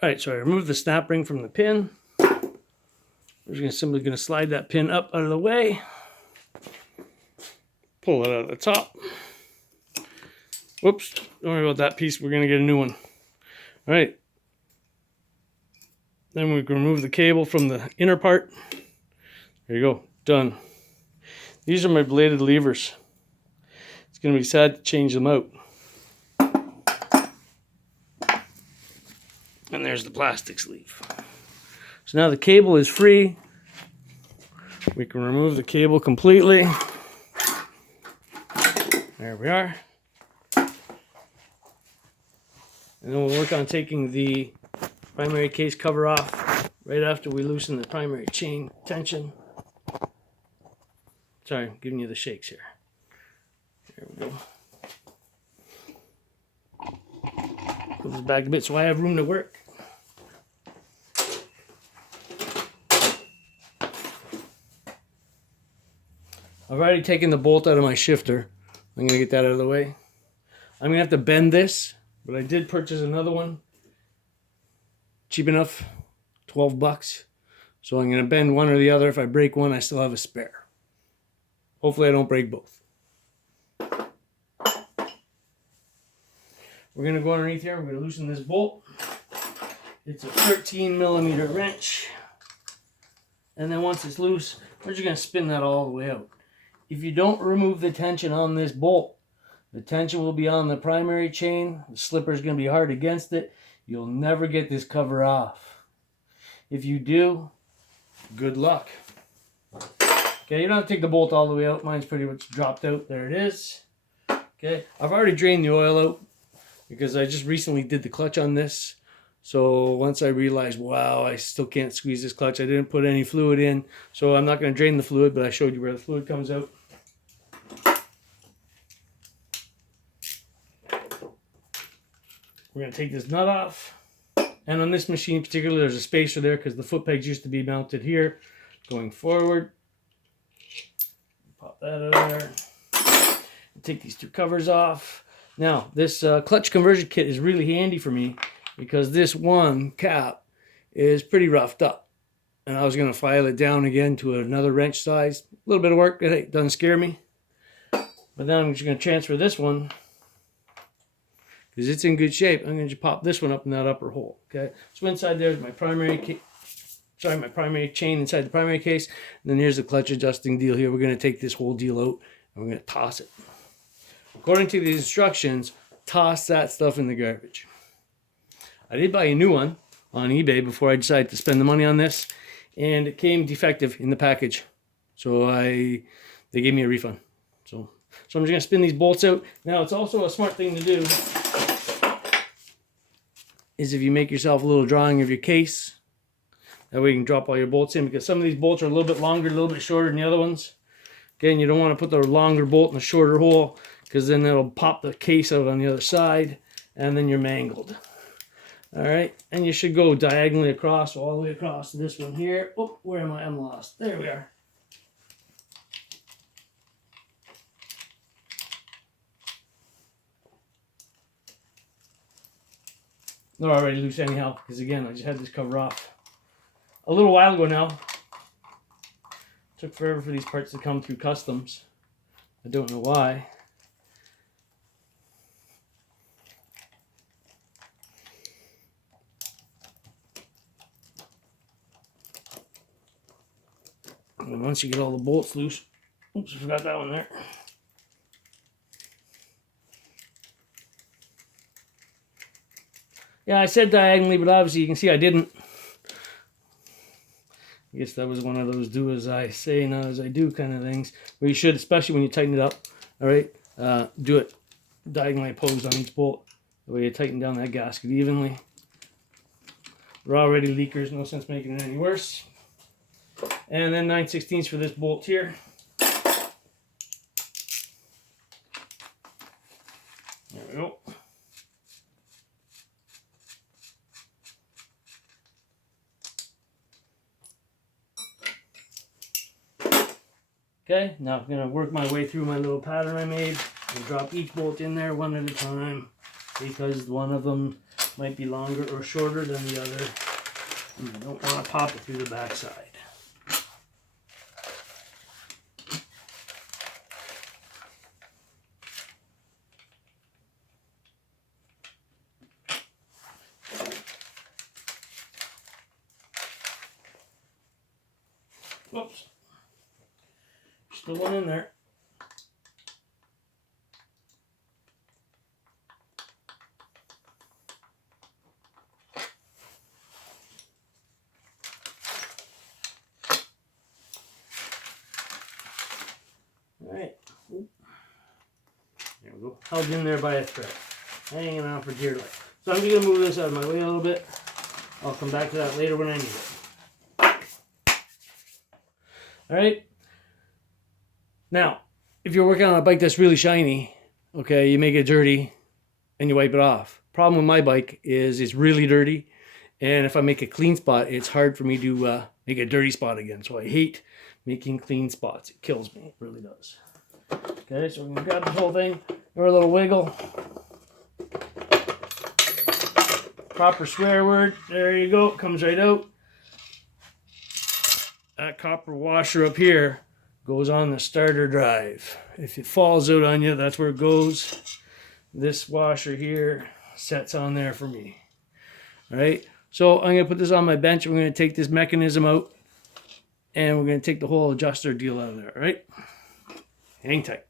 All right, so I removed the snap ring from the pin. We're just simply going to slide that pin up out of the way. Pull it out of the top. Whoops, don't worry about that piece. We're going to get a new one. All right. Then we can remove the cable from the inner part. There you go, done. These are my bladed levers. It's going to be sad to change them out. And there's the plastic sleeve. So now the cable is free. We can remove the cable completely. There we are. And then we'll work on taking the primary case cover off right after we loosen the primary chain tension. Sorry, I'm giving you the shakes here. There we go. Put this back a bit so I have room to work. I've already taken the bolt out of my shifter. I'm going to get that out of the way. I'm going to have to bend this, but I did purchase another one. Cheap enough, 12 bucks. So I'm going to bend one or the other. If I break one, I still have a spare. Hopefully I don't break both. We're going to go underneath here. We're going to loosen this bolt. It's a 13 millimeter wrench. And then once it's loose, we're just going to spin that all the way out. If you don't remove the tension on this bolt, the tension will be on the primary chain. The slipper is going to be hard against it. You'll never get this cover off. If you do, good luck. Okay, you don't have to take the bolt all the way out. Mine's pretty much dropped out. There it is. Okay, I've already drained the oil out because I just recently did the clutch on this. So once I realized, wow, I still can't squeeze this clutch. I didn't put any fluid in. So I'm not going to drain the fluid, but I showed you where the fluid comes out. We're going to take this nut off. And on this machine in particular, there's a spacer there because the foot pegs used to be mounted here. Going forward. Pop that out of there. Take these two covers off. Now, this clutch conversion kit is really handy for me because this one cap is pretty roughed up. And I was going to file it down again to another wrench size. A little bit of work, but hey, it doesn't scare me. But then I'm just going to transfer this one because it's in good shape. I'm going to just pop this one up in that upper hole. Okay, so inside there's my primary chain inside the primary case. And then here's the clutch adjusting deal here. We're going to take this whole deal out and we're going to toss it. According to the instructions, toss that stuff in the garbage. I did buy a new one on eBay before I decided to spend the money on this, and it came defective in the package. So they gave me a refund. So I'm just going to spin these bolts out. Now, it's also a smart thing to do is if you make yourself a little drawing of your case. That way you can drop all your bolts in, because some of these bolts are a little bit longer, a little bit shorter than the other ones. Again, you don't want to put the longer bolt in a shorter hole, because then it'll pop the case out on the other side, and then you're mangled. All right, and you should go diagonally across, all the way across to this one here. Oh, where am I? I'm lost. There we are. They're already loose anyhow, because again, I just had this cover off a little while ago now. Took forever for these parts to come through customs. I don't know why. And once you get all the bolts loose, oops, I forgot that one there. Yeah, I said diagonally, but obviously you can see I didn't. I guess that was one of those do as I say, not as I do kind of things. But you should, especially when you tighten it up, all right, do it diagonally opposed on each bolt. The way you tighten down that gasket evenly. They're already leakers, no sense making it any worse. And then 9/16 for this bolt here. There we go. Okay, now I'm going to work my way through my little pattern I made and drop each bolt in there one at a time, because one of them might be longer or shorter than the other. And I don't want to pop it through the backside. Whoops. Still one in there. All right. There we go. Held in there by a thread. Hanging on for dear life. So I'm going to move this out of my way a little bit. I'll come back to that later when I need it. All right. Now, if you're working on a bike that's really shiny, okay, you make it dirty and you wipe it off. Problem with my bike is it's really dirty. And if I make a clean spot, it's hard for me to make a dirty spot again. So I hate making clean spots. It kills me. It really does. Okay, so we're going to grab this whole thing. Give her a little wiggle. Proper swear word. There you go. It comes right out. That copper washer up here goes on the starter drive. If it falls out on you, that's where it goes. This washer here sets on there for me. All right, so I'm going to put this on my bench. We're going to take this mechanism out, and we're going to take the whole adjuster deal out of there. All right, hang tight.